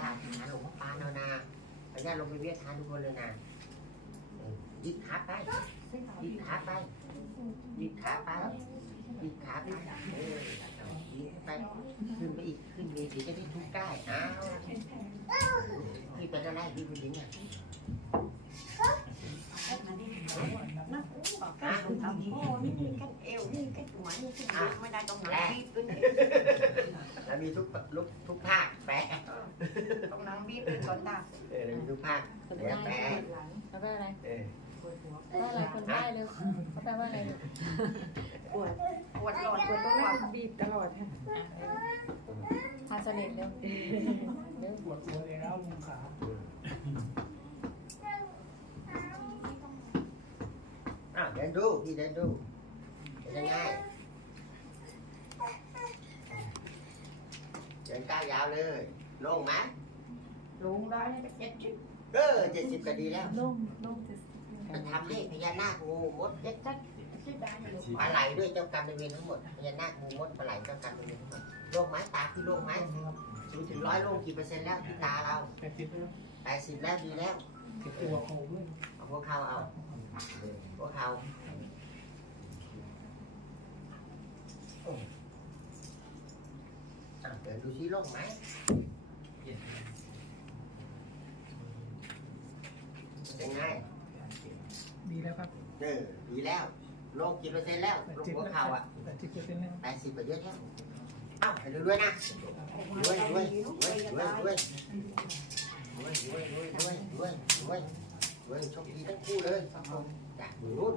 ทาทานหลวงพ่อปานเอานะพญาลงไปเวียนทานทุกคนเลยนะหยิบขาไปหยิบขาไปหยิบขาไปหยิบขาไปเออหยิบไปขึ้นไปอีกขึ้นเวทีจะได้ทุกได้อ้าวพี่เป็นอะไรพี่ผู้หญิงอะก็ทำโอ้นี่กัดเอวนี่กัดหัวนี่คือไม่ได้ตรงหนบีบต้นแล้วมีทุกลุกทุกภา คแปลตรงหนังบีบขึ้นก่อนตาเออแล้วมีทุกภาคเดี๋ยวแปลเขาแปลอะไรเออปวดหัวแปลอะไรคนได้เร็วเขาแปลว่าอะไรลูกปวดปวดหลอดปวดตรงหัวบีบตลอดทานสเลดเร็วเร็วปวดตัวเลยแล้วลุงขาอ้าวเดินดูพี่เดินดูเป็นยังไงเดินก้าวยาวเลยโล่งไหม ลงได้เจ็ดชิ้นเออเจ็ดสิบก็ดีแล้วนุ่มนุ่มจะจะทำให้พญานาคงูมดเล็กจัดชิ้นได้เลยปลาไหลด้วยเจ้ากรรมนายเวรทั้งหมดพญานาคงูมดปลาไหลเจ้ากรรมนายเวรทั้งหมดโล่งไหมตาพี่โล่งไหมศูนย์ถึงร้อยโล่งกี่เปอร์เซ็นต์แล้วที่ตาเราแต่ติดแล้วแปดสิบแล้วดีแล้วติดตัวเขาด้วยเอาพวกเขาเอาพวกเขาโอ้อะเดินดูซิโล่งไหม เป็นไงดีแล้วครับเออดีแล้วโลกกี่เปอร์เซ็นต์แล้วแต่โลกจิตหัวเข่าอะแต่จิตเปอร์เซ็นต์แล้วแปดสิบก็เยอะแล้วเอ้าให้ดูด้วยนะด้วยด้วยด้วยด้วยด้วยด้วยด้วยด้วยด้วยด้วยด้วยโชคดีทั้งคู่เลยจ้ะดูรุ่น